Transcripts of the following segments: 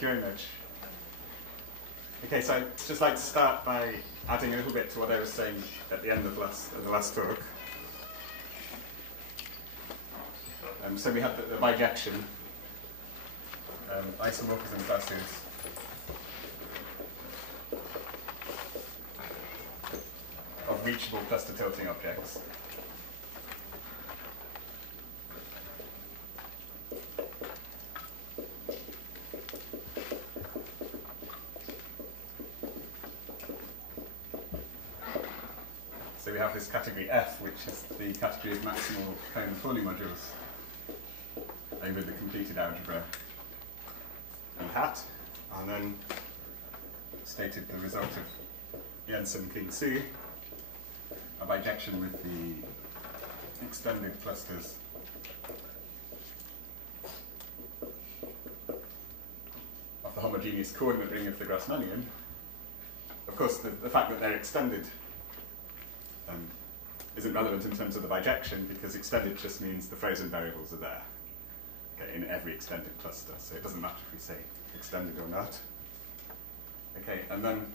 Thank you very much. Okay, so I'd just like to start by adding a little bit to what I was saying at the end of the last talk. So we have the bijection, isomorphism classes of reachable cluster tilting objects. So we have this category F, which is the category of maximal cone Pauli modules over the completed algebra E hat, and then stated the result of Jensen King Su, a bijection with the extended clusters of the homogeneous coordinate ring of the Grassmannian. Of course, the fact that they're extended isn't relevant in terms of the bijection, because extended just means the frozen variables are there, okay, in every extended cluster. So it doesn't matter if we say extended or not. Okay, and then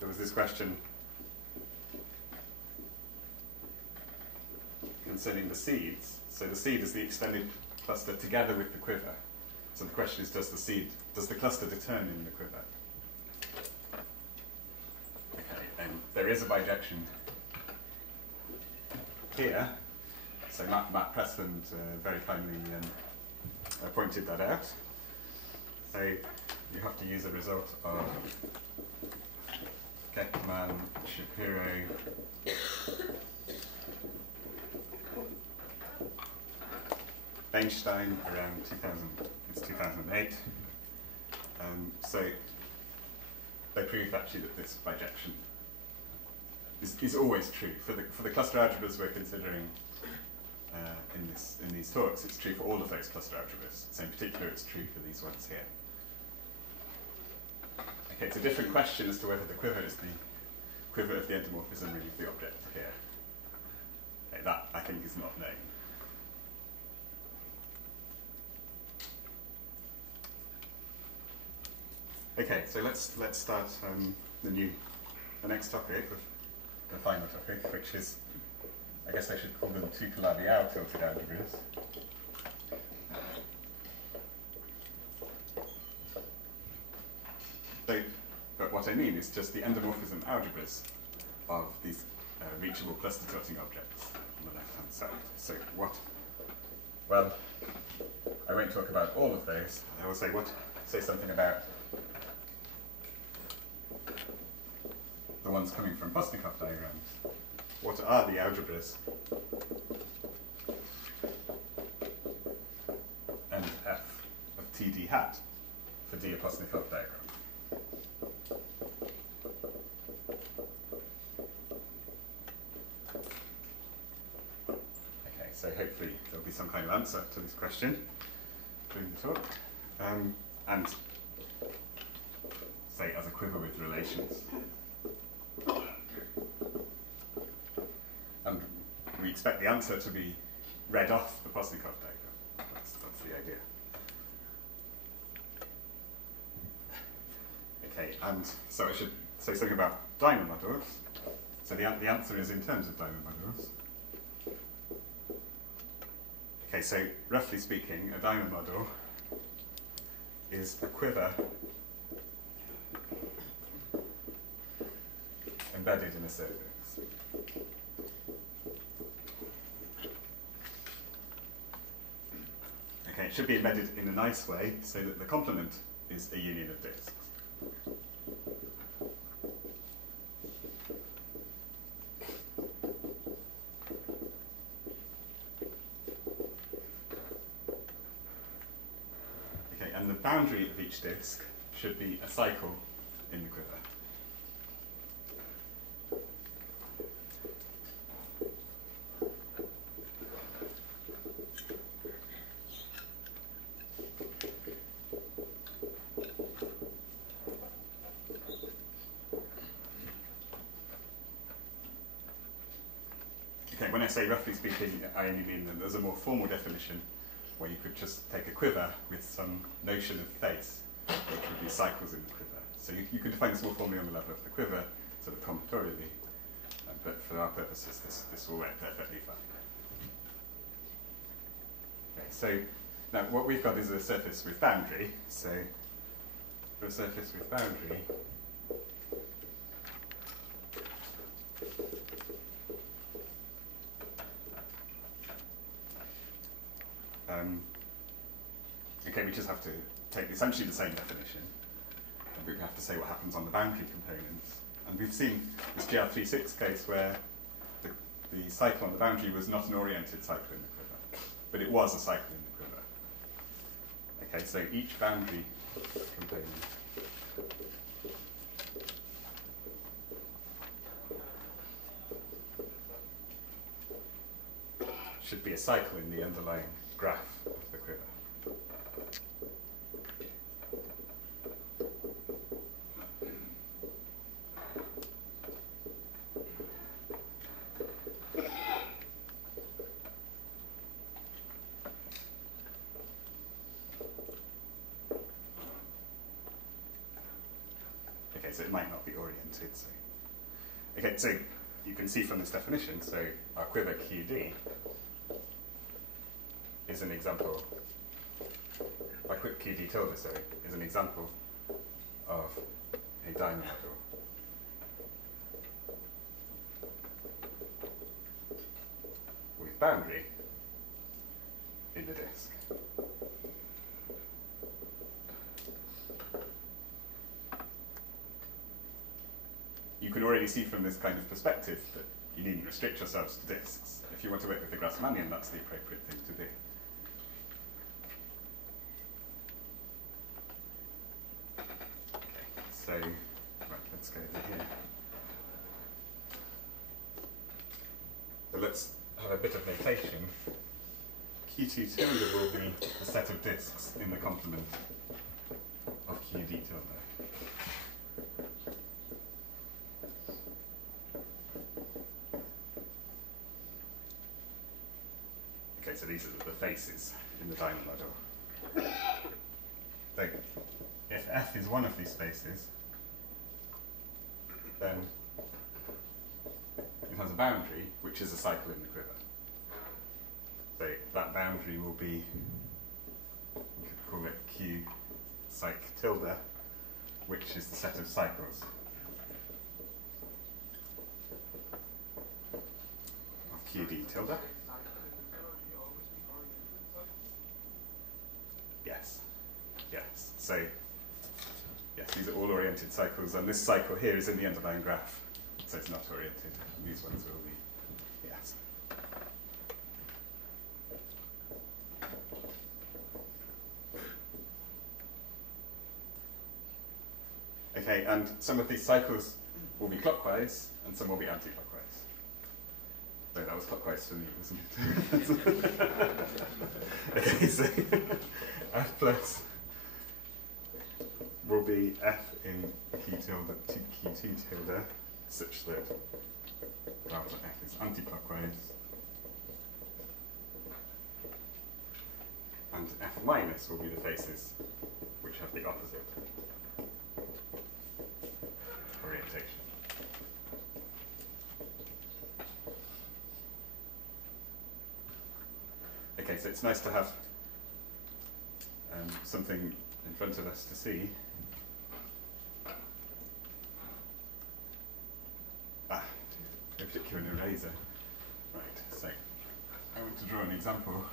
there was this question concerning the seeds. So the seed is the extended cluster together with the quiver. So the question is, does the cluster determine the quiver? Okay, and there is a bijection here. So Matt Pressland very kindly pointed that out. So you have to use a result of Geckman, Shapiro, Einstein around 2008. So they prove actually that this bijection is always true. For the cluster algebras we're considering in these talks, it's true for all of those cluster algebras. So in particular, it's true for these ones here. Okay, it's a different question as to whether the quiver is the quiver of the endomorphism ring of the object here. Okay, that, I think, is not known. Okay, so let's start the next topic, the final topic, which is, I guess I should call them two Calabi-Yau tilted algebras. So, but what I mean is just the endomorphism algebras of these reachable cluster tilting objects on the left-hand side. So what? Well, I won't talk about all of those. I will say something about the ones coming from Postnikov diagrams. What are the algebras and F of TD hat for D a Postnikov diagram? Okay, so hopefully there'll be some kind of answer to this question during the talk. And say as a quiver with relations. And we expect the answer to be read off the Postnikov diagram. That's the idea. Okay, and so I should say something about diamond modules. So the answer is in terms of diamond modules. Okay, so roughly speaking, a diamond module is a quiver embedded in a cervix. Okay, it should be embedded in a nice way so that the complement is a union of disks. Okay, and the boundary of each disk should be a cycle in the quiver. Okay, when I say roughly speaking, I only mean that there's a more formal definition where you could just take a quiver with some notion of face which would be cycles in the quiver. So you could define this more formally on the level of the quiver, sort of combinatorially, but for our purposes, this will work perfectly fine. Okay, so now what we've got is a surface with boundary. So for a surface with boundary, okay, we just have to take essentially the same definition, and we have to say what happens on the boundary components. And we've seen this GR36 case where the cycle on the boundary was not an oriented cycle in the quiver, but it was a cycle in the quiver. Okay, so each boundary component should be a cycle in the underlying graph of the quiver. Okay, so it might not be oriented. So. Okay, so you can see from this definition, so our quiver QD is an example, by quick QD tilde, sorry, is an example of a dynamodel with boundary in the disk. You can already see from this kind of perspective that you needn't restrict yourselves to disks. If you want to work with the Grassmannian, that's the appropriate thing to do. So, right, let's go over here. So let's have a bit of notation. Q2 tilde will be the set of disks in the complement of QD tilde. Okay, so these are the faces in the dynamodel. So, if F is one of these spaces, then it has a boundary, which is a cycle in the quiver. So that boundary will be, we could call it Q cyc tilde, which is the set of cycles of QD tilde. Yes. Yes. So yes, these are all oriented cycles, and this cycle here is in the underlying graph, so it's not oriented. And these ones will be, yes. Okay, and some of these cycles will be clockwise, and some will be anti-clockwise. So that was clockwise for me, wasn't it? Okay, so F plus will be F in Q tilde to Q2 tilde, such that rather F is anti-clockwise, and F minus will be the faces which have the opposite orientation. Okay, so it's nice to have something in front of us to see. A particular eraser. Right, so I want to draw an example.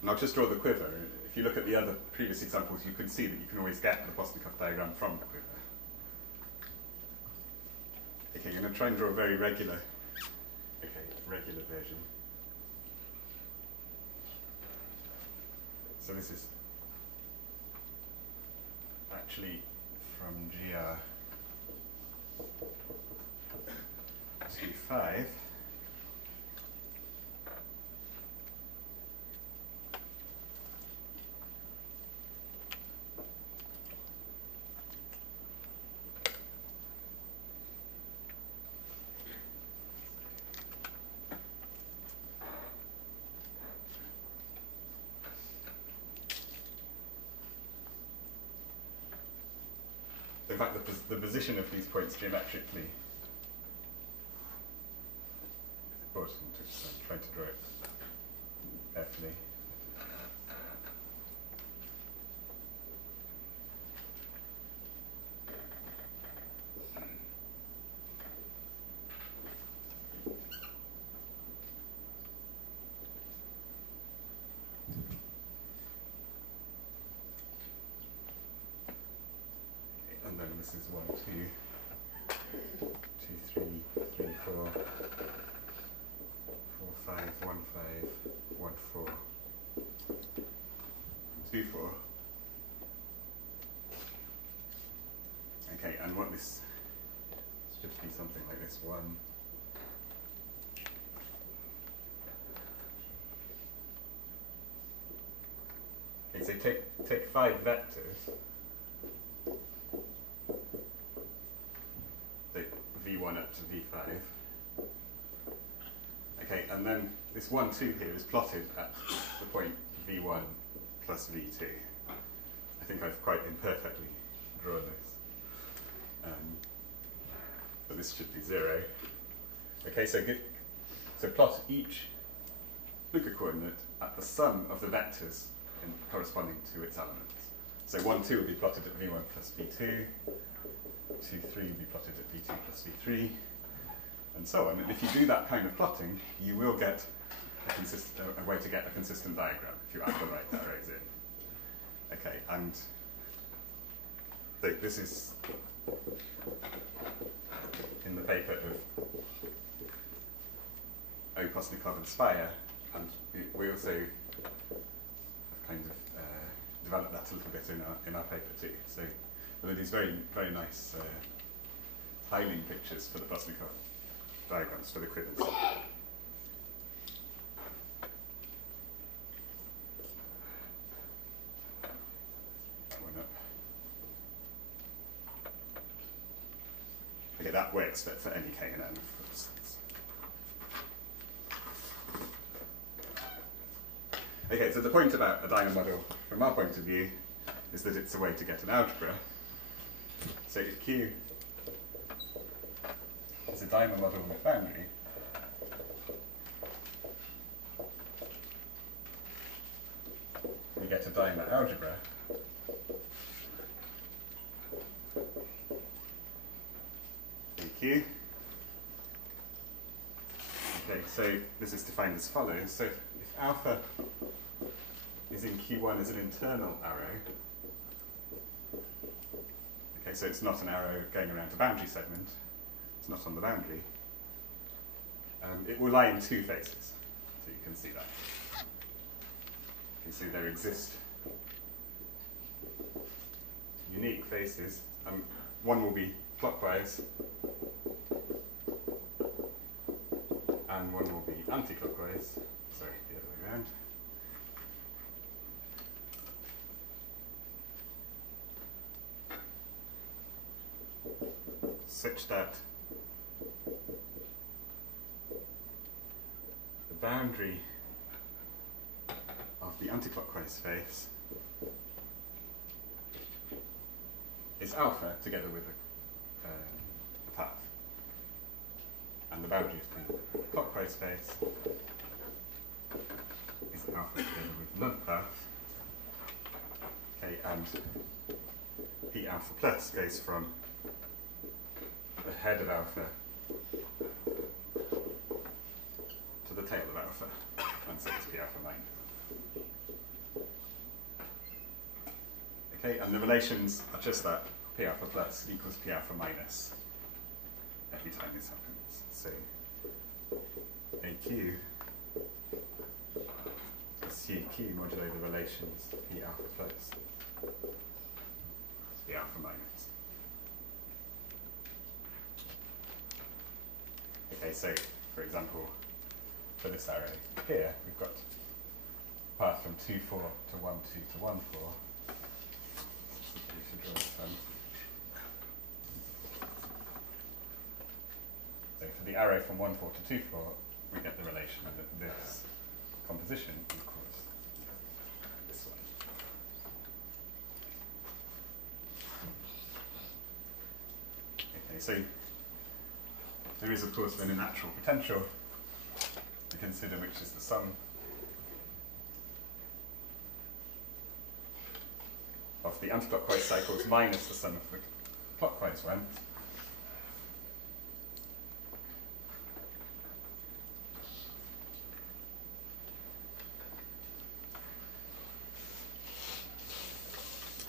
And I'll just draw the quiver. If you look at the other previous examples, you could see that you can always get the Postnikov diagram from the quiver. Okay, I'm going to try and draw a very regular version. So this is actually from GR25. in fact, the position of these points geometrically is important. So I'm trying to draw it carefully. This is 1, 2, 2, 3, 3, 4, 4, 5, 1, 5, 1, 4, 2, 4. Okay, and what this should be something like this 1. Okay, so take 5 vectors. V1 up to V5. Okay, and then this 1, 2 here is plotted at the point V1 plus V2. I think I've quite imperfectly drawn this. But this should be 0. Okay, so plot each Luca coordinate at the sum of the vectors corresponding to its elements. So 1, 2 will be plotted at V1 plus V2. 2, 3 will be plotted at V2 plus V3, and so on. And if you do that kind of plotting, you will get a way to get a consistent diagram if you add the right arrays in. Okay, and this is in the paper of Posnikov and Speyer, and we also have kind of developed that a little bit in our paper too. So there are these very, very nice tiling pictures for the Posnikov diagrams for the quiddles. That one up. Okay, that works for any k and n, of course. Okay, so the point about a Dyna model, from our point of view, is that it's a way to get an algebra. So if Q is a Dyna model with boundary, we get a Dyna algebra Q. Okay, so this is defined as follows. So if alpha is in Q1 as an internal arrow, okay, so it's not an arrow going around a boundary segment, it's not on the boundary, it will lie in 2 faces, so you can see that. You can see there exist unique faces, one will be clockwise, and one will be anti-clockwise, sorry, the other way around. Such that the boundary of the anticlockwise face is alpha together with a path, and the boundary of the clockwise face is alpha together with another path. Okay, and P alpha plus goes from the head of alpha to the tail of alpha, and so it's P alpha minus. Okay, and the relations are just that, P alpha plus equals P alpha minus every time this happens. So AQ is CQ modulo the relations P alpha plus P alpha minus. Okay, so for example, for this array here, we've got path from 2, 4 to 1, 2 to 1, 4. So for the array from 1, 4 to 2, 4, we get the relation that this composition equals this one. so there is, of course, then a natural potential to consider, which is the sum of the anticlockwise cycles minus the sum of the clockwise ones.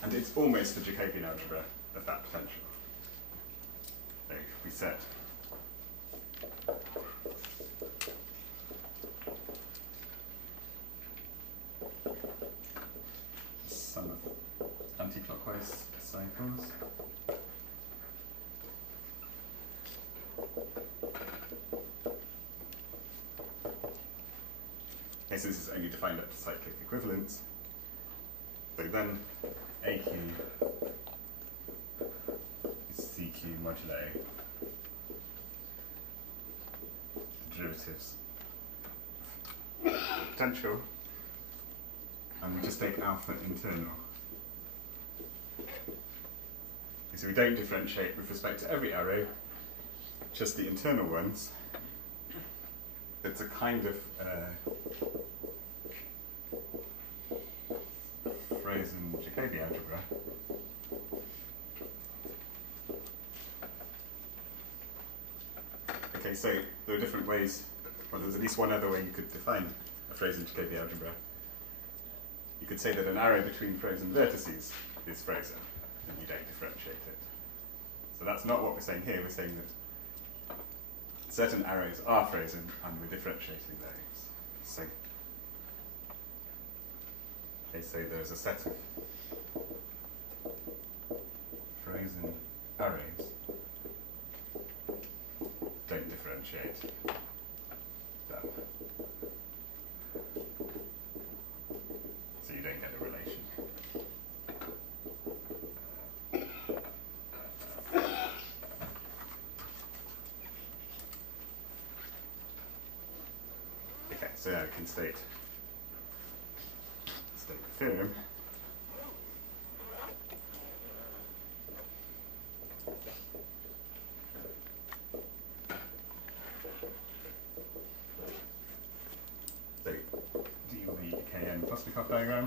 And it's almost the Jacobian algebra of that potential. So if we set the sum of anticlockwise cycles okay, so this is only defined up to cyclic equivalence. So then AQ is CQ modulo the derivatives of potential, and we just take alpha internal. So we don't differentiate with respect to every arrow, just the internal ones. It's a kind of phrase in Jacobi algebra. Okay, so there are different ways, well, there's at least one other way you could define a phrase in Jacobi algebra. You could say that an arrow between frozen vertices is frozen, and you don't differentiate it. So that's not what we're saying here. We're saying that certain arrows are frozen, and we're differentiating those. So, okay, so there's a set of frozen arrows. Don't differentiate them. So you don't get a relation. Okay, so now I can state the theorem. So DLV Kn diagram.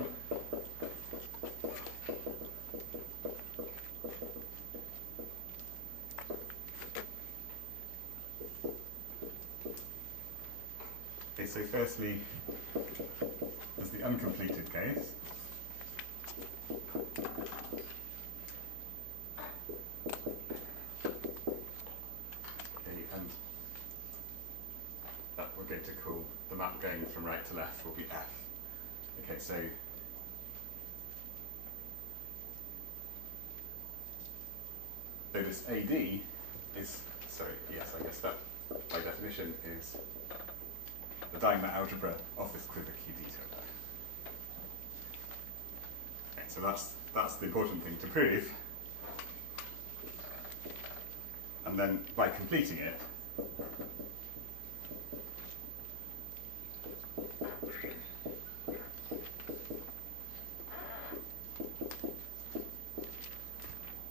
Okay, so firstly, there's the uncompleted case. Okay, and that we're going to call the map going from right to left will be F. Okay, so this AD is, sorry, yes, I guess that by definition is the diamond algebra of this quiver QD turbo. Okay, so that's the important thing to prove. And then by completing it,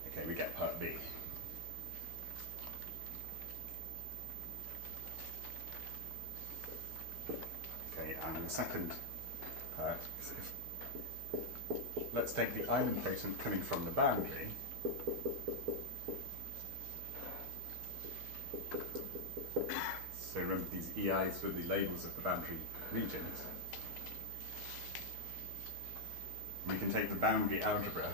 okay, we get part B. And the second part is let's take the island potent coming from the boundary. So remember these EIs were the labels of the boundary regions. We can take the boundary algebra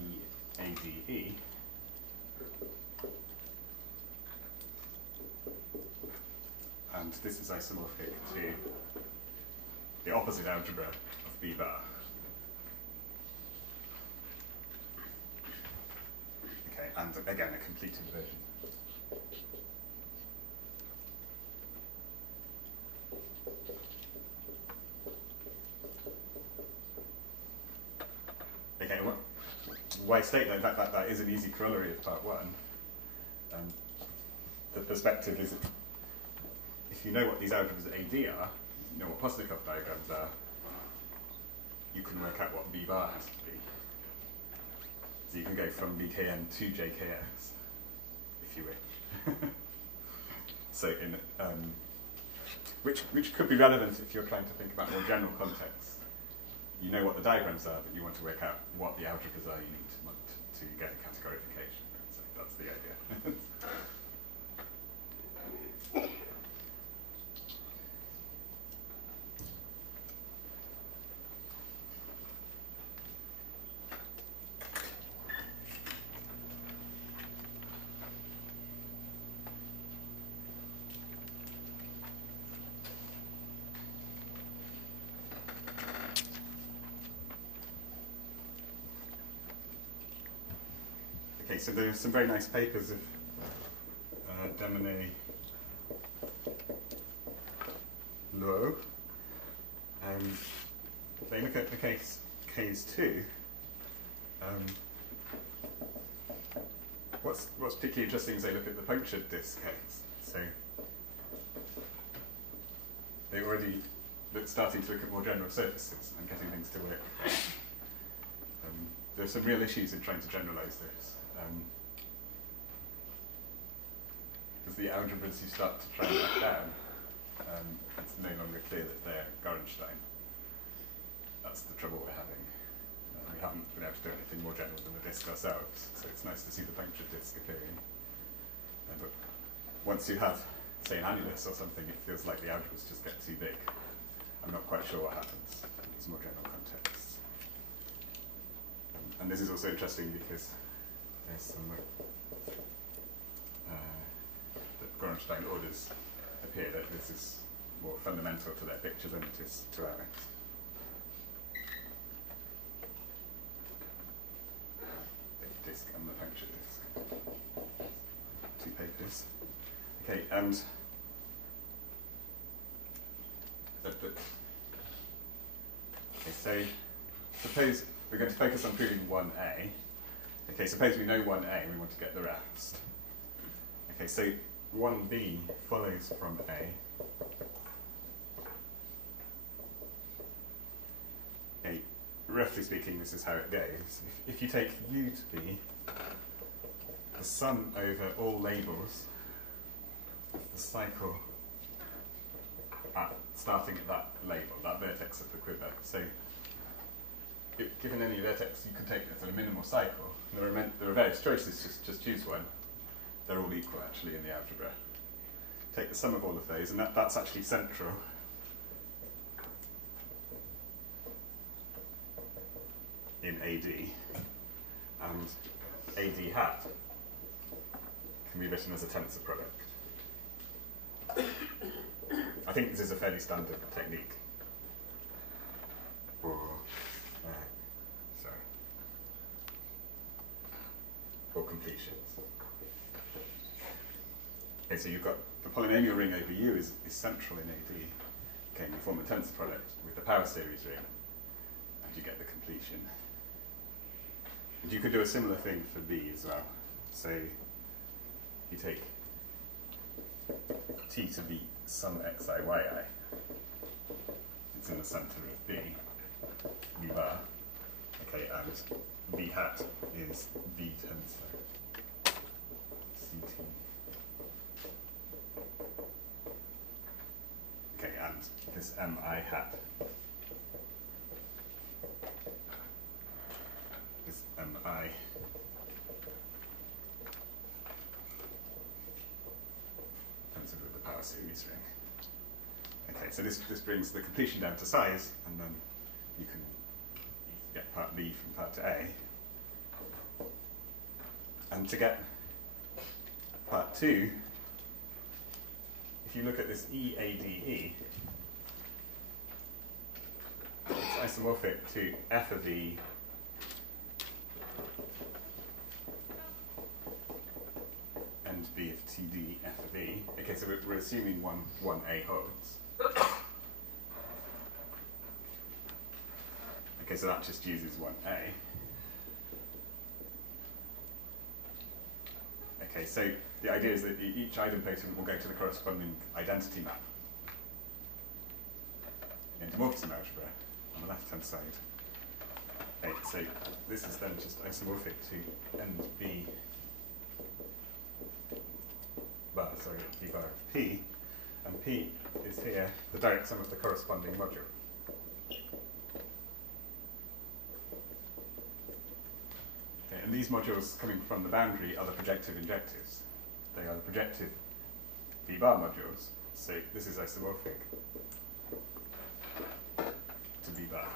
EADE and this is isomorphic to the opposite algebra of B bar. Okay, and again a completed version. Okay, why state that is an easy corollary of part one. The perspective is if you know what these algebras AD are, you know what Postnikov diagrams are, you can work out what B bar has to be. So you can go from BKN to JKS, if you wish. So in which could be relevant if you're trying to think about more general context. You know what the diagrams are, but you want to work out what the algebras are you need to get a categorification. So that's the idea. Okay, so there's some very nice papers of Demonet Lowe. They look at the case K2. What's particularly interesting is they look at the punctured disk case. So they already starting to look at more general surfaces and getting things to work. There's some real issues in trying to generalize this. Because the algebras you start to try and write down, it's no longer clear that they're Gorenstein. That's the trouble we're having. We haven't been able to do anything more general than the disk ourselves, so it's nice to see the punctured disk appearing. But once you have, say, an annulus or something, it feels like the algebras just get too big. I'm not quite sure what happens in these more general contexts. And this is also interesting because there's some that Gorenstein orders appear that this is more fundamental to their picture than it is to ours. The disk and the puncture disk. 2 papers. Okay, and okay, so suppose we're going to focus on proving 1A. Okay, suppose we know 1A, we want to get the rest. Okay, so 1B follows from A. Okay, roughly speaking, this is how it goes. If you take U to be the sum over all labels of the cycle starting at that label, that vertex of the quiver. So given any vertex, you could take it as a minimal cycle. There are various choices, just choose one. They're all equal, actually, in the algebra. Take the sum of all of those, and that's actually central. In AD. And AD hat can be written as a tensor product. I think this is a fairly standard technique. Or completions. Okay, so you've got the polynomial ring over U is central in AD. Okay, you form a tensor product with the power series ring, and you get the completion. And you could do a similar thing for B as well. So you take T to be sum xi yi. It's in the center of B, U bar. Okay, and B hat is B tensor CT. Okay, and this MI hat is MI tensor with the power series ring. Okay, so this brings the completion down to size, and then you can get part B from part A. And to get part 2, if you look at this EADE, it's isomorphic to F of E and B of TD F of E. Okay, so we're assuming 1A holds. Okay, so that just uses 1A. Okay, so the idea is that each idempotent will go to the corresponding identity map in dimorphism algebra on the left-hand side. Okay, so this is then just isomorphic to NB bar, sorry, B bar of P, and P is here the direct sum of the corresponding module. Okay, and these modules coming from the boundary are the projective injectives. They are the projective B bar modules, so this is isomorphic to B bar.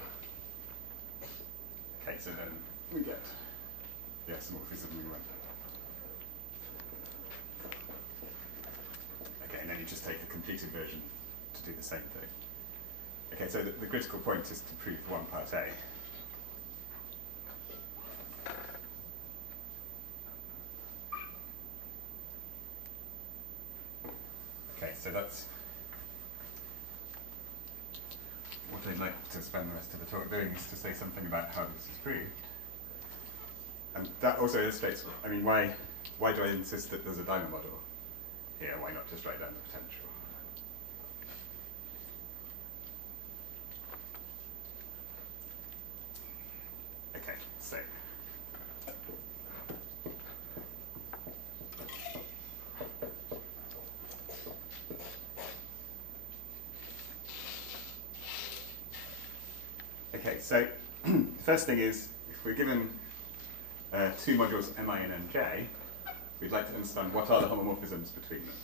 Okay, so then we get the isomorphism we want. Okay, and then you just take the completed version to do the same thing. Okay, so the critical point is to prove one part A. Okay, so that's what I'd like to spend the rest of the talk doing, is to say something about how this is proved. And that also illustrates, I mean, why do I insist that there's a dynamo model here? Why not just write down the potential? Okay, so the first thing is, if we're given two modules mi and mj, we'd like to understand what are the homomorphisms between them.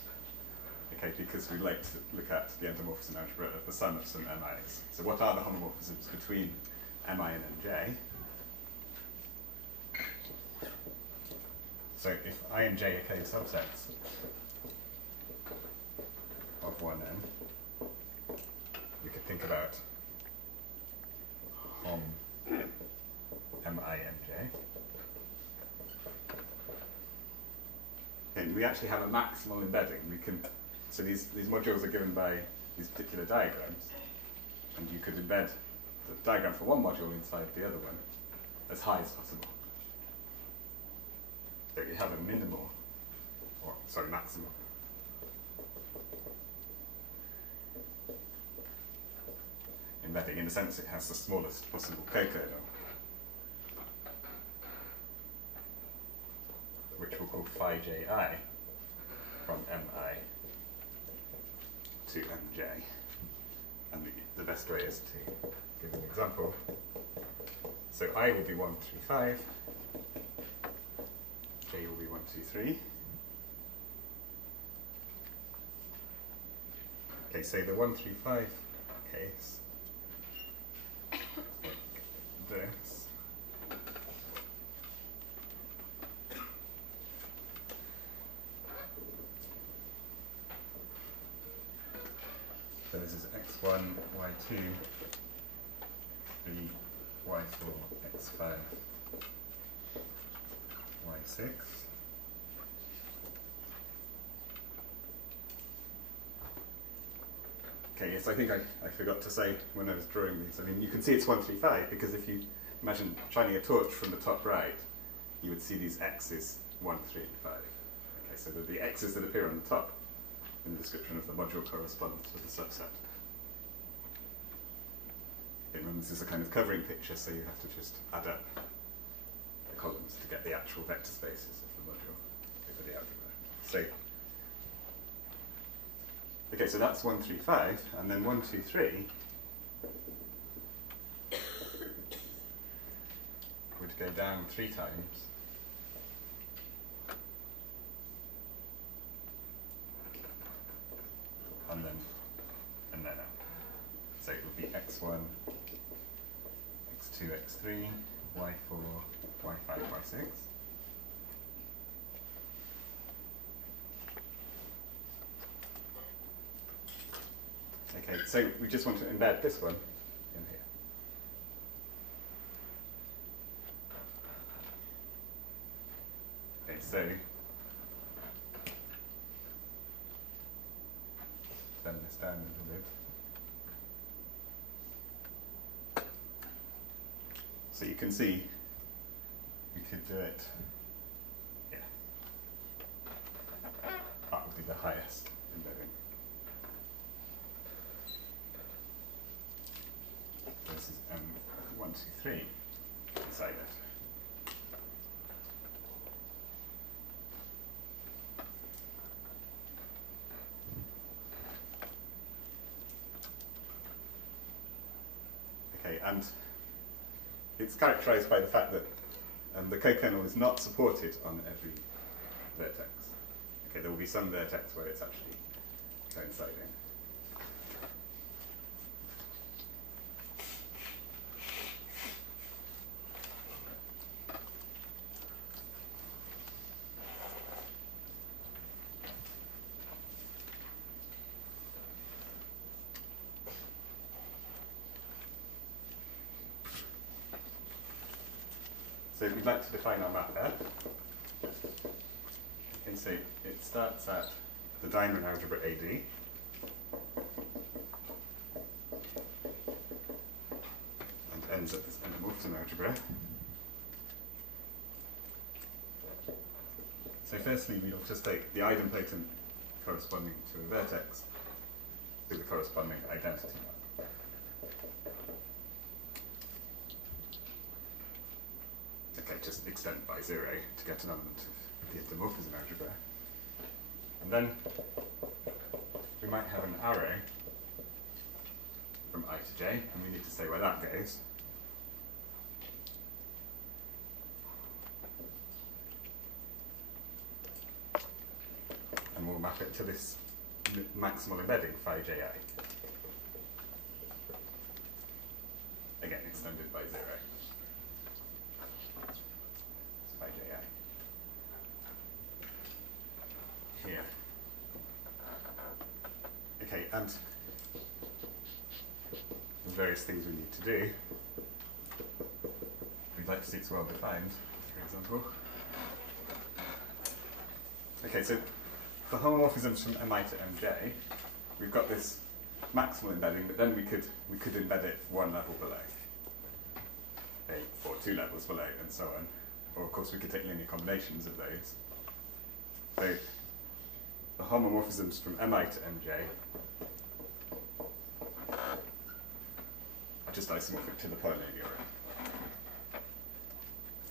Okay, because we'd like to look at the endomorphism algebra of the sum of some mi's. So what are the homomorphisms between mi and mj? So if I and j are k-subsets of 1m, we could think about hom mi mj. And we actually have a maximal embedding. So these modules are given by these particular diagrams, and you could embed the diagram for one module inside the other one as high as possible. So you have a minimal, or sorry, maximal. Embedding, in the sense it has the smallest possible co-kernel, which we'll call phi ji from mi to mj. And the best way is to give an example. So I will be 1 through 5, j will be 1, 2, 3. Okay, so the 1 through 5 case, like this. So this is x1, y2, 3, y4, x5, y6. Okay, yes, I think I forgot to say when I was drawing these. I mean, you can see it's 1, 3, 5, because if you imagine shining a torch from the top right, you would see these x's 1, 3, and 5. Okay, so the x's that appear on the top in the description of the module correspond to the subset. Remember, this is a kind of covering picture, so you have to just add up the columns to get the actual vector spaces of the module over the algebra. So, okay, so that's 1, 3, 5, and then 1, 2, 3 would go down 3 times. And then up. So it would be x1, x2, x3, y4, y5, y6. Okay, so we just want to embed this one in here. Okay, so bend this down a little bit. So you can see we could do it, yeah. That would be the highest embedding. This is M1, 2, 3. and it's characterized by the fact that the co-kernel is not supported on every vertex. Okay, there will be some vertex where it's actually coinciding. So we'd like to define our map F. We can say it starts at the diamond algebra AD. And ends at this endomorphism algebra. So firstly, we'll just take the idempotent corresponding to a vertex to the corresponding identity map. Okay, just extend by 0 to get an element of the endomorphism algebra. And then we might have an array from I to j, and we need to say where that goes. And we'll map it to this maximal embedding phi ji. Again, extended by 0. Phi ji. Here. Okay, and the various things we need to do. We'd like to see it's well defined, for example. Okay, so for homomorphisms from mi to mj, we've got this maximal embedding, but then we could embed it one level below, okay, or 2 levels below, and so on. Or of course we could take linear combinations of those. So the homomorphisms from mi to mj are just isomorphic to the polynomial ring.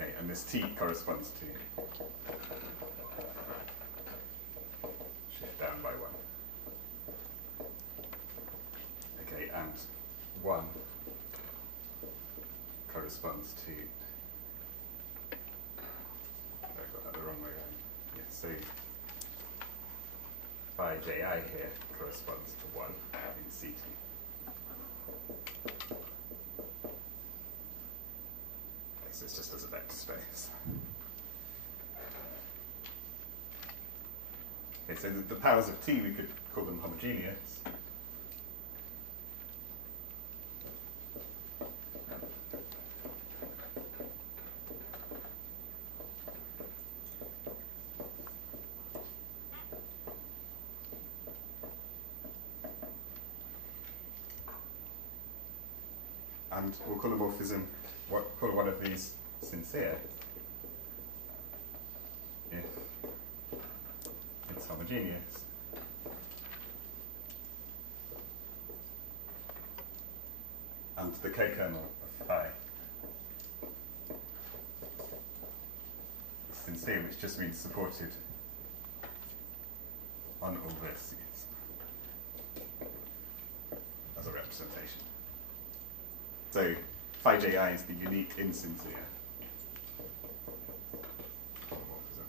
Okay, and this t corresponds to shift down by 1. Okay, and 1 corresponds to, I've got that the wrong way around. Yeah, so phi ji here corresponds to 1 in CT. Okay, so it's just as a vector space. Okay, so the powers of T, we could call them homogeneous. And we'll call a morphism, call one of these sincere if it's homogeneous. And the k-kernel of phi is sincere, which just means supported on all vertices as a representation. So phi ji is the unique insincere homomorphism.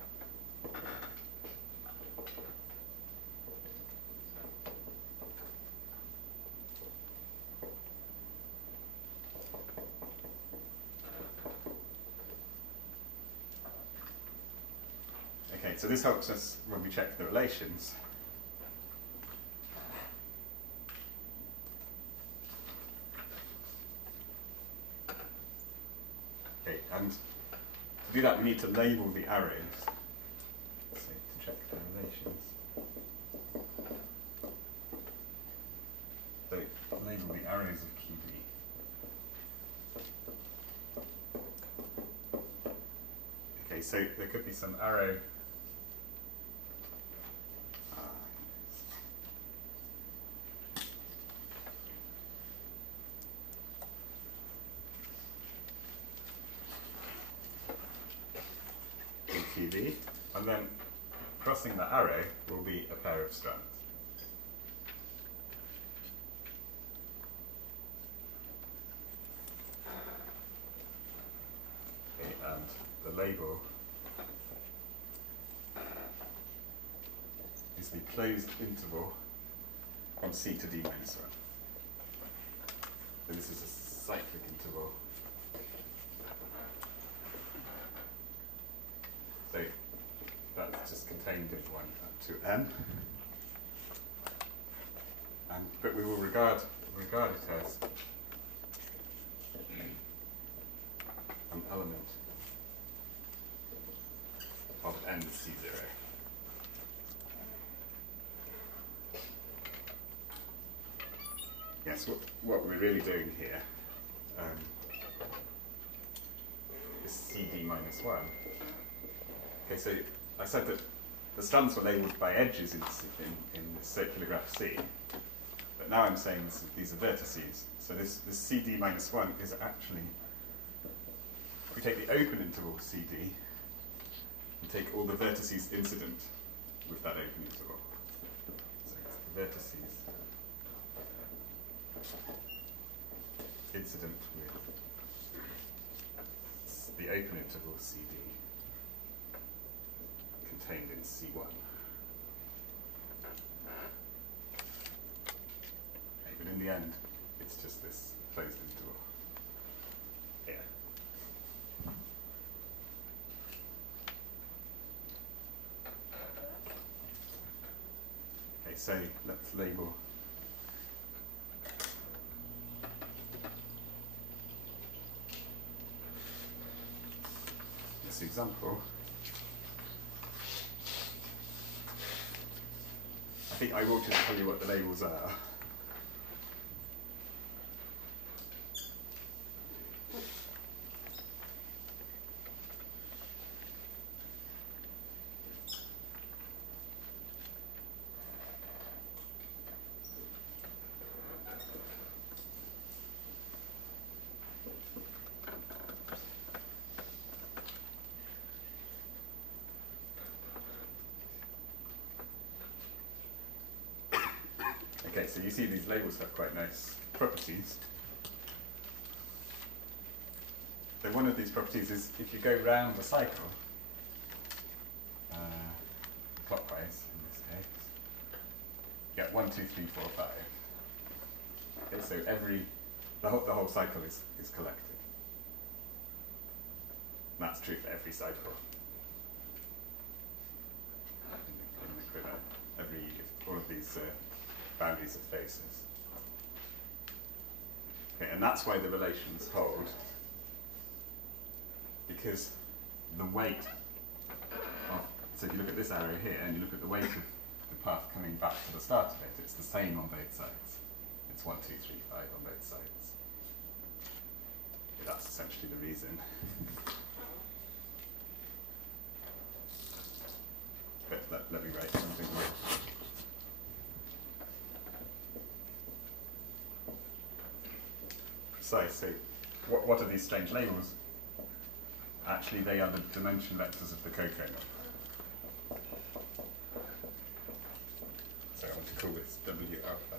Okay, so this helps us when we check the relations. And to do that, we need to label the arrays. So to check the relations. So label the arrays of QB. Okay, so there could be some arrow. QB, and then crossing the arrow will be a pair of strands. the closed interval on C to D minus 1. So this is a cyclic interval. So that's just contained in 1 up to n. But we will regard it as an element of n C0. Yes, what we're really doing here is CD minus 1. Okay, so I said that the strands were labelled by edges in the circular graph C, but now I'm saying these are vertices. So this CD minus 1 is actually, we take the open interval CD and take all the vertices incident with that open interval. So it's the vertices incident with the open interval CD contained in C1. Okay, but in the end, it's just this closed interval here. Okay, so let's label this example. I think I will just tell you what the labels are. Okay, so you see these labels have quite nice properties. So one of these properties is if you go round the cycle, clockwise in this case, you get 1, 2, 3, 4, 5. Okay, so the whole cycle is collected. And that's true for every cycle. In the quiver, all of these boundaries of faces. Okay, and that's why the relations hold, because the weight of, so if you look at this arrow here and you look at the weight of the path coming back to the start of it, it's the same on both sides. It's 1, 2, 3, 5 on both sides. Okay, that's essentially the reason. But let me write something more. So what are these strange labels? Actually, they are the dimension vectors of the coconut. So I want to call this W alpha,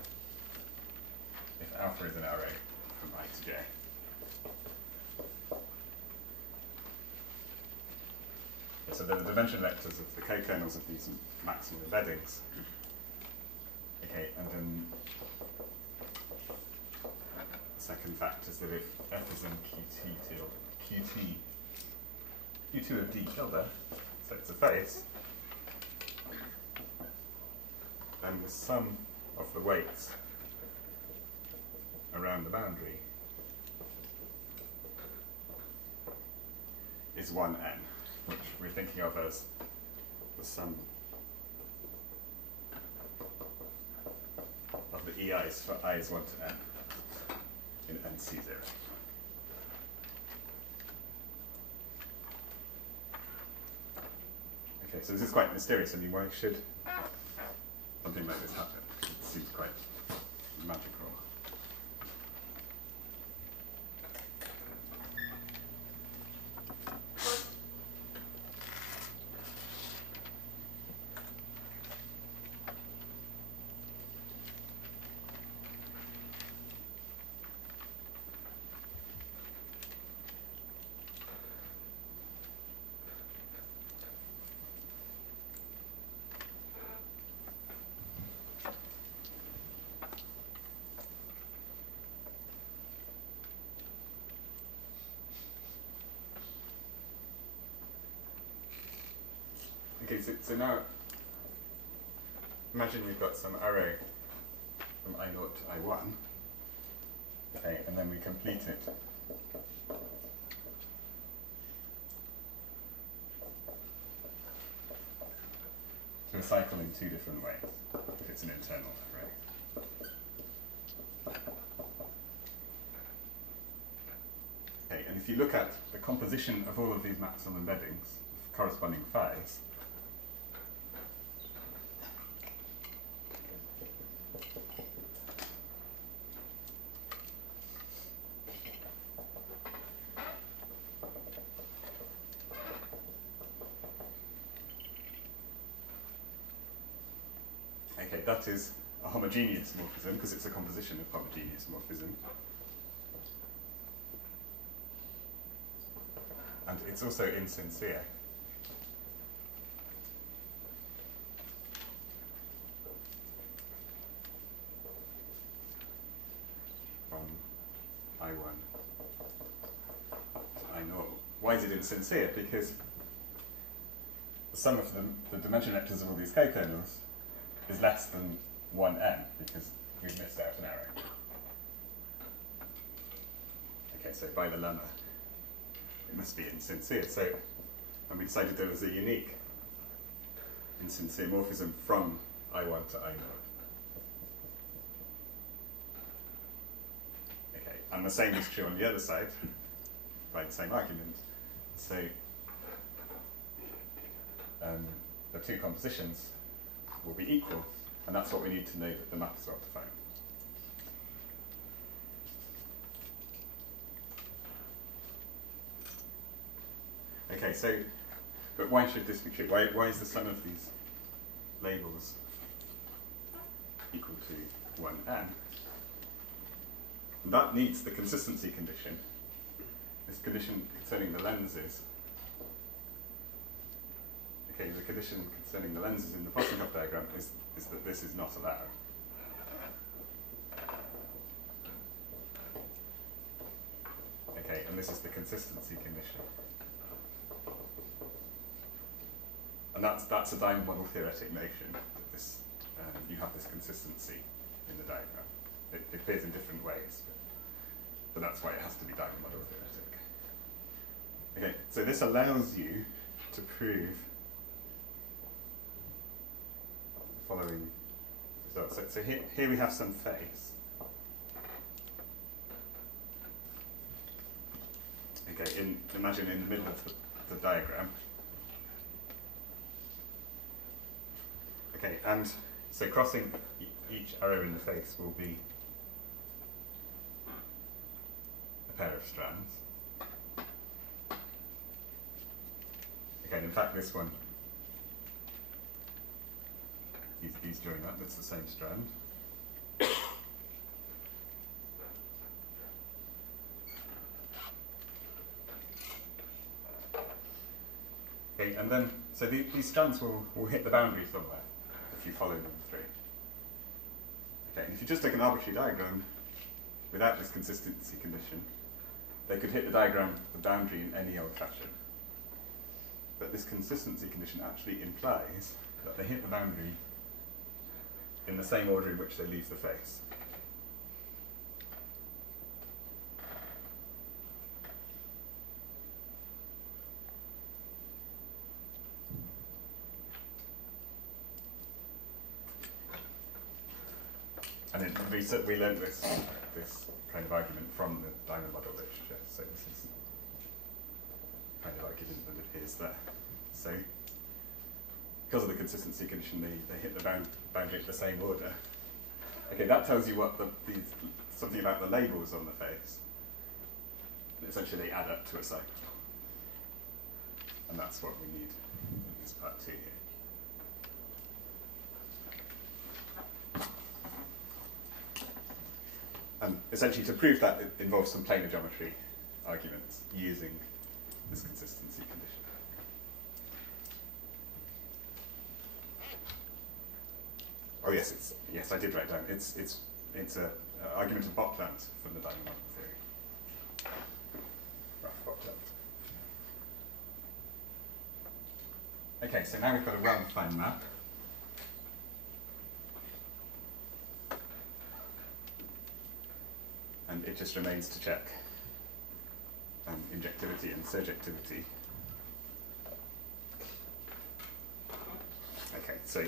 if alpha is an array from I to J. So they're the dimension vectors of the coconals of these maximal embeddings. Okay, and then second fact is that if f is in Q2 of D tilde, so it's a face, then the sum of the weights around the boundary is 1n, which we're thinking of as the sum of the EIs for I is 1 to n. In NC0. Okay, so this is quite mysterious. I mean, why should something like this happen? It seems quite magical. Okay, so now imagine we've got some array from I0 to I1, okay, and then we complete it to a cycle in two different ways, if it's an internal array. Okay, and if you look at the composition of all of these maximal embeddings, corresponding phis, okay, that is a homogeneous morphism because it's a composition of homogeneous morphism. And it's also insincere. From I1 to I0. Why is it insincere? Because the sum of the dimension vectors of all these co-kernels is less than 1n, because we've missed out an arrow. Okay, so by the lemma, it must be insincere. So, and we decided there was a unique insincere morphism from I1 to I0. Okay, and the same is true on the other side, by the same argument. So, the two compositions will be equal, and that's what we need to know that the map is orthophone. Okay, so, but why should this be true? Why is the sum of these labels equal to 1n? That needs the consistency condition. This condition concerning the lenses. Okay, the condition concerning the lenses in the Possenhoff diagram is that this is not allowed. Okay, and this is the consistency condition. And that's a diamond model theoretic notion, that this, you have this consistency in the diagram. It appears in different ways, but that's why it has to be diamond model theoretic. Okay, so this allows you to prove the following results. So here we have some face. Okay, imagine in the middle of the diagram. Okay, and so crossing each arrow in the face will be a pair of strands. Okay, and in fact this one, these join up, that's the same strand. Okay, and then, so these strands will hit the boundary somewhere if you follow them through. Okay, and if you just take an arbitrary diagram without this consistency condition, they could hit the diagram, the boundary, in any old fashion. But this consistency condition actually implies that they hit the boundary in the same order in which they leave the face. And we learned this kind of argument from the diamond model literature, so this is the kind of argument that appears there. So, because of the consistency condition, they hit the boundary in the same order. Okay, that tells you what something about the labels on the face. Essentially, they add up to a cycle. And that's what we need in this part 2 here. And essentially, to prove that, it involves some planar geometry arguments using this consistency condition. Oh yes, yes, I did write down. It's an argument of Botland from the diamond model theory. Rough Botland. Okay, so now we've got a well-defined map. And it just remains to check injectivity and surjectivity. Okay, so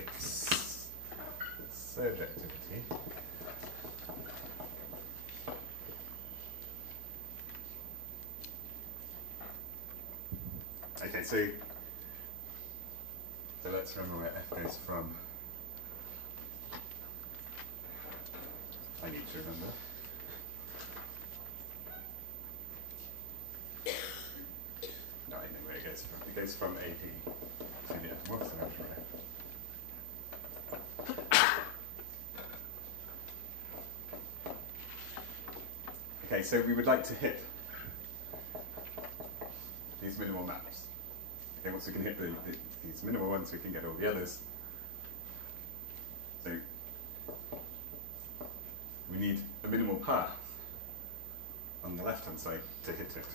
surjectivity. Okay, so let's remember where f goes from. I need to remember. No, I know where it goes from. It goes from AD to the anthropomorphism algebra. Okay, so we would like to hit these minimal maps. Okay, once we can hit these minimal ones, we can get all the others. So we need a minimal path on the left-hand side to hit it.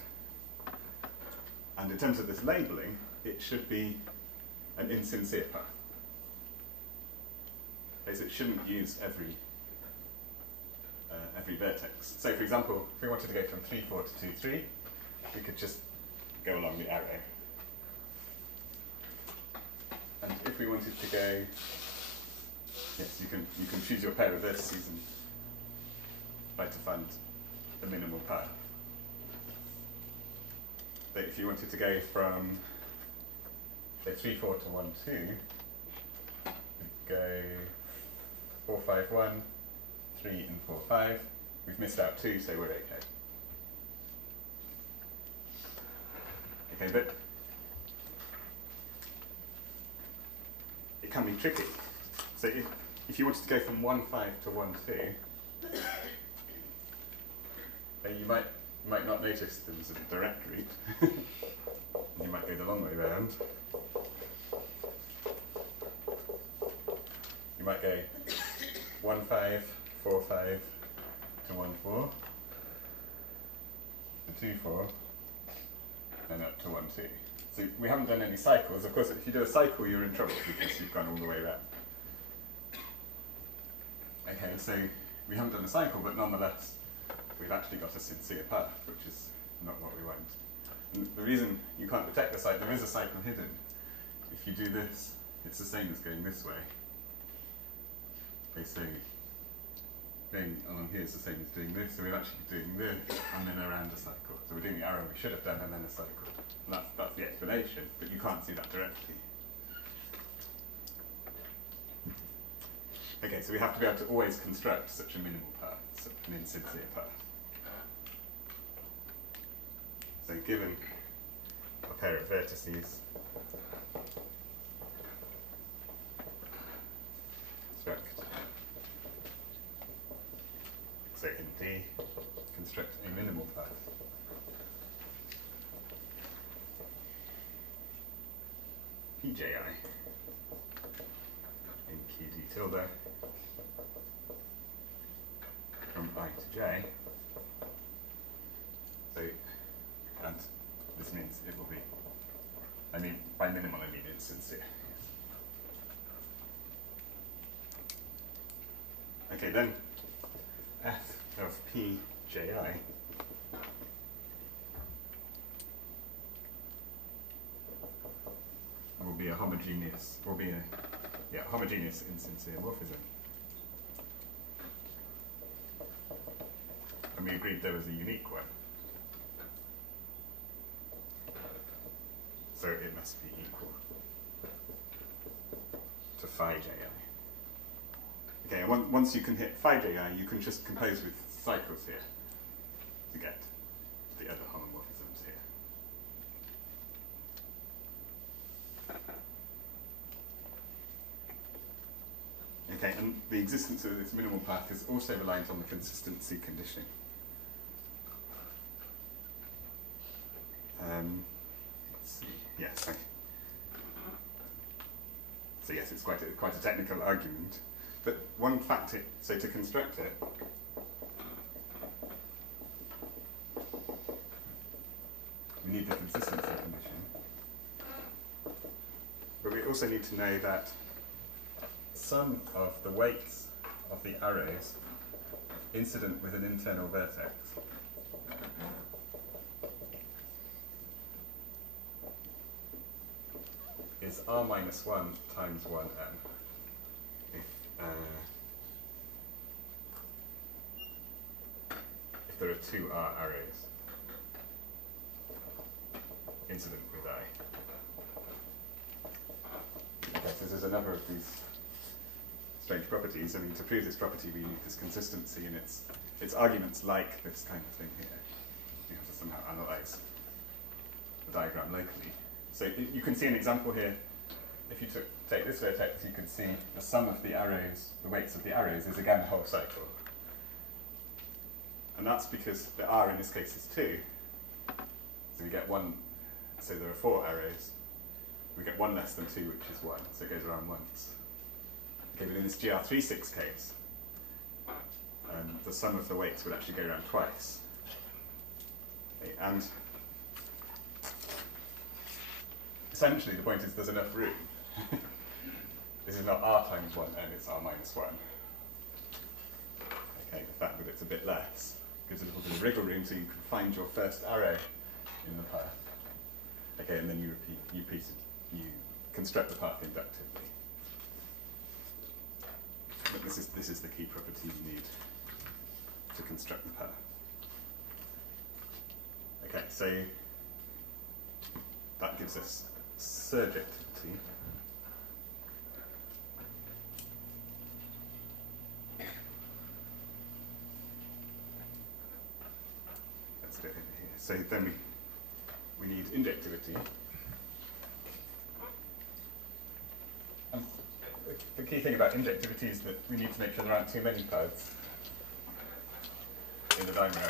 And in terms of this labeling, it should be an insincere path. Okay, so it shouldn't use every vertex. So for example, if we wanted to go from 3, 4 to 2, 3, we could just go along the arrow. And if we wanted to go, yes, you can choose your pair of vertices and try to find a minimal path. But if you wanted to go from, say, 3, 4 to 1, 2, you'd go 4, 5, 1, 3, and 4, 5. We've missed out 2, so we're okay. Okay, but it can be tricky. So if you wanted to go from 1, 5 to 1, 2, then you might not notice there was a direct route. You might go the long way round. You might go 1, 5, 4, 5 to 1, 4, to 2, 4, and up to 1, 2. So we haven't done any cycles. Of course, if you do a cycle, you're in trouble because you've gone all the way around. Okay, so we haven't done a cycle, but nonetheless, we've actually got a sincere path, which is not what we want. And the reason you can't detect the cycle, there is a cycle hidden. If you do this, it's the same as going this way. Okay, so going along here is the same as doing this, so we're actually doing this and then around a cycle. So we're doing the arrow we should have done and then a cycle. And that's the explanation, but you can't see that directly. Okay, so we have to be able to always construct such a minimal path, such an insincere path. So given a pair of vertices, construct, so in D, construct a minimal path. PJI in QD tilde from I to J. So, and this means it will be, I mean, by minimal I mean it's sincere. Okay, then F of PJI will be a homogeneous, homogeneous insincere morphism. And we agreed there was a unique one. So it must be equal to phi ji. Okay, and once you can hit phi ji, you can just compose with cycles here to get the other homomorphisms here. Okay, and the existence of this minimal path is also reliant on the consistency condition. Let's see. Yes. Okay. So yes, it's quite a technical argument, but one factor. So to construct it, we need the consistency condition, but we also need to know that sum of the weights of the arrays incident with an internal vertex is r minus 1 times 1m if there are two r arrays incident with I. Okay, so there's another of these strange properties. I mean, to prove this property, we need this consistency, and it's arguments like this kind of thing here. You have to somehow analyze the diagram locally. So you can see an example here. If you take this vertex, you can see the sum of the arrays, the weights of the arrays, is again a whole cycle. And that's because the r in this case is 2. So we get one, so there are 4 arrays. We get 1 less than 2, which is 1, so it goes around once. Okay, but in this GR36 case, the sum of the weights would actually go around twice. Okay, and essentially the point is there's enough room. This is not r times 1 and it's r minus 1. Okay, the fact that it's a bit less gives a little bit of wriggle room so you can find your first array in the path. Okay, and then you construct the path inductively. But this is the key property you need to construct the path. Okay, so that gives us surjectivity. That's a bit over here. So then we need injectivity. And the key thing about injectivity is that we need to make sure there aren't too many paths in the diagram.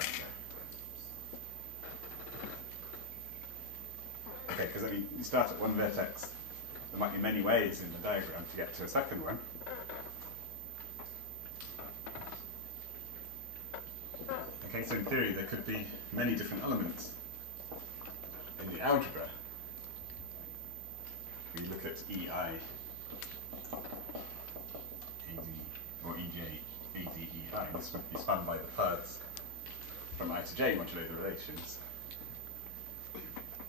Okay, because I mean, you start at one vertex, there might be many ways in the diagram to get to a second one. Okay, so in theory there could be many different elements in the algebra. We look at EI, AD, or EJ, AD, EI. This would be spanned by the paths from I to j modulo the relations.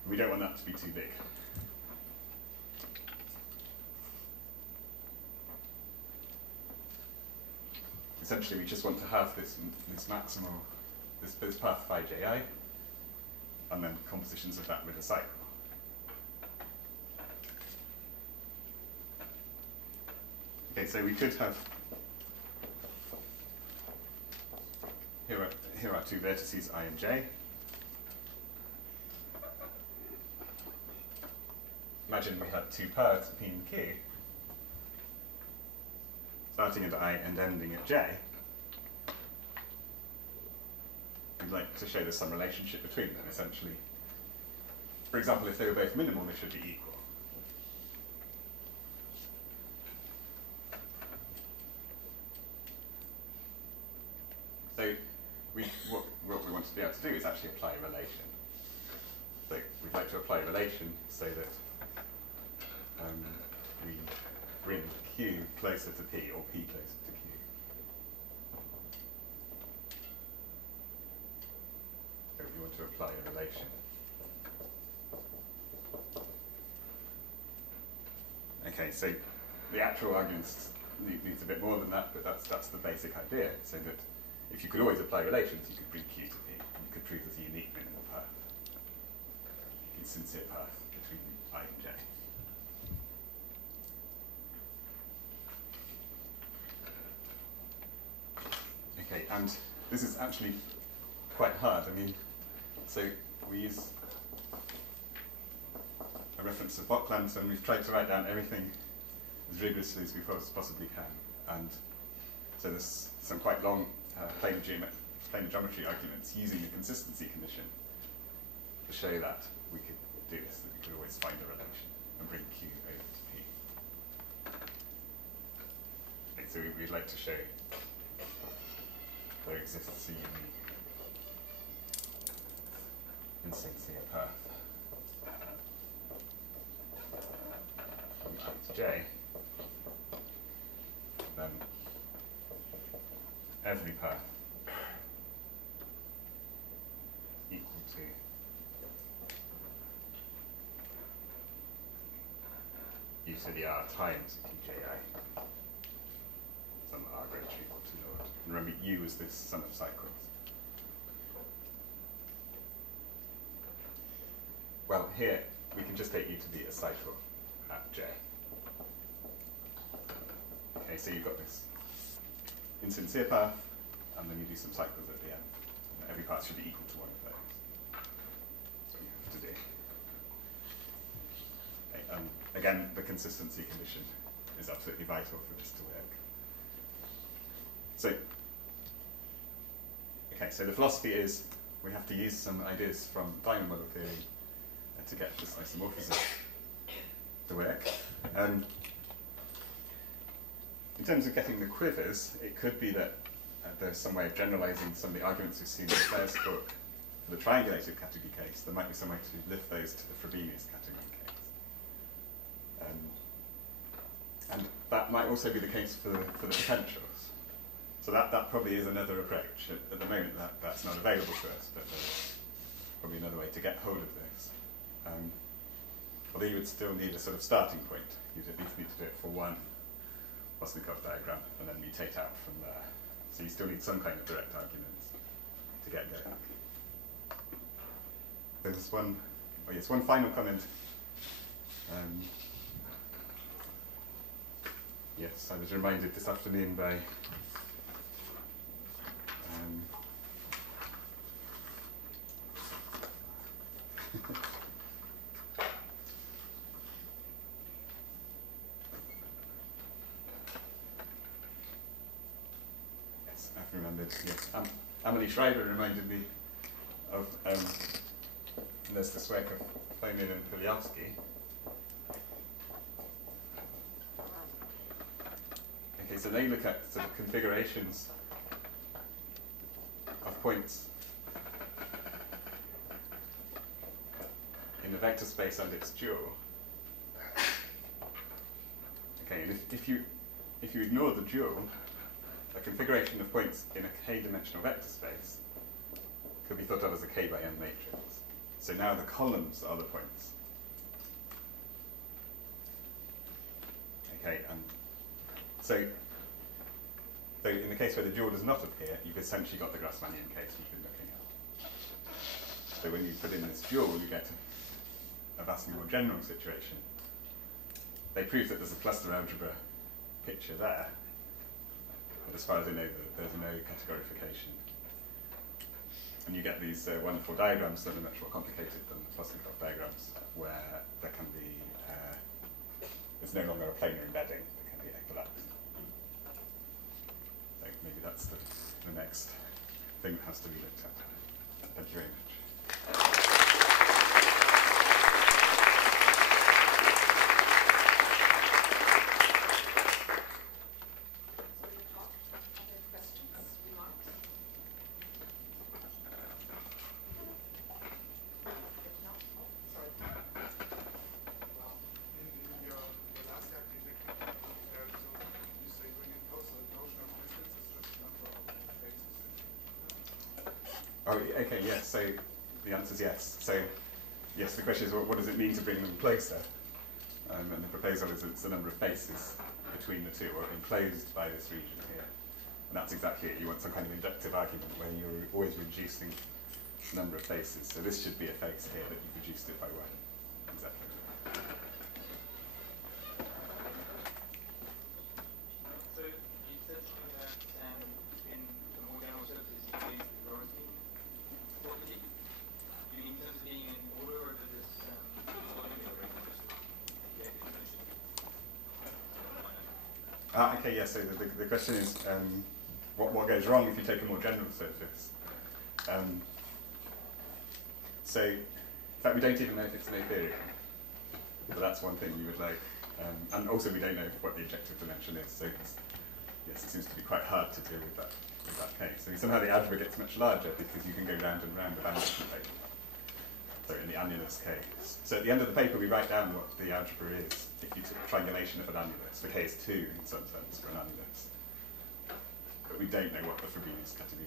We don't want that to be too big. Essentially, we just want to have this maximal, this path phi ji, and then compositions of that with a cycle. Okay, so we could have, here are two vertices I and j. Imagine we had two paths, P and Q, starting at I and ending at j. We'd like to show there's some relationship between them, essentially. For example, if they were both minimal, they should be equal. So what we want to be able to do is actually apply a relation. So we'd like to apply a relation so that we bring Q closer to P, or P closer to Q. So we want to apply a relation. Okay, so the actual arguments needs a bit more than that, but that's the basic idea. So that if you could always apply relations, you could bring Q to P. You could prove there's a unique minimal path, a sincere path between I and j. Okay, and this is actually quite hard. I mean, so we use a reference to Bocklands, and we've tried to write down everything as rigorously as we possibly can. And so there's some quite long planar geometry arguments using the consistency condition to show that we could do this, that we could always find a relation and bring Q over to P. Okay, so we'd like to show there exists a unique insincere path from I to J, then every path equal to u to the r times qji, some r greater or equal to 0. And remember, u is this sum of cycles. Well, here we can just take u to be a cycle at j. Okay, so you've got this insincere path, and then you do some cycles at the end. Every path should be equal to one of those. That's what you have to do. Okay, again, the consistency condition is absolutely vital for this to work. So, okay, so the philosophy is we have to use some ideas from diamond model theory to get this isomorphism to work. In terms of getting the quivers, it could be that there's some way of generalizing some of the arguments we've seen in Claire's book for the triangulated category case. There might be some way to lift those to the Frobenius category case. And that might also be the case for the potentials. So that probably is another approach. At the moment, that's not available to us, but there's probably another way to get hold of this. Although you would still need a sort of starting point. You'd at least need to do it for one Bosnikov diagram and then mutate out from there. So you still need some kind of direct arguments to get going. There's one final comment. Yes, I was reminded this afternoon by yes, I've remembered. Yes, Amelie Schreiber reminded me of there's this work of Fomin and Kuliowski. Okay, so they look at sort of configurations of points in a vector space and its dual. Okay, and if you ignore the dual, a configuration of points in a k-dimensional vector space could be thought of as a k by n matrix. So now the columns are the points. Okay, and so in the case where the dual does not appear, you've essentially got the Grassmannian case we've been looking at. So when you put in this dual, you get a vastly more general situation. They prove that there's a cluster algebra picture there, but as far as I know, there's no categorification. And you get these wonderful diagrams that are much more complicated than the Bosnikov diagrams, where there can be, there's no longer a planar embedding, there can be equilateral. So maybe that's the next thing that has to be looked at. Thank you very much. Oh, okay, yes, so the answer is yes. So, yes, the question is, what does it mean to bring them closer? And the proposal is that it's the number of faces between the two, or enclosed by this region here. And that's exactly it. You want some kind of inductive argument where you're always reducing the number of faces. So this should be a face here that you've reduced it by one. Exactly. So you said something that in the more general surface you use the Lorentz property. Do you mean in terms of being in order, or does this okay, yes, so the question is what goes wrong if you take a more general surface? So, in fact, we don't even know if it's an Noetherian, but that's one thing we would like. And also we don't know what the objective dimension is, so yes, it seems to be quite hard to deal with that case. So somehow the algebra gets much larger because you can go round and round about it. So in the annulus case. So at the end of the paper, we write down what the algebra is if you took triangulation of an annulus, for case 2 in some sense, for an annulus. But we don't know what the Frobenius category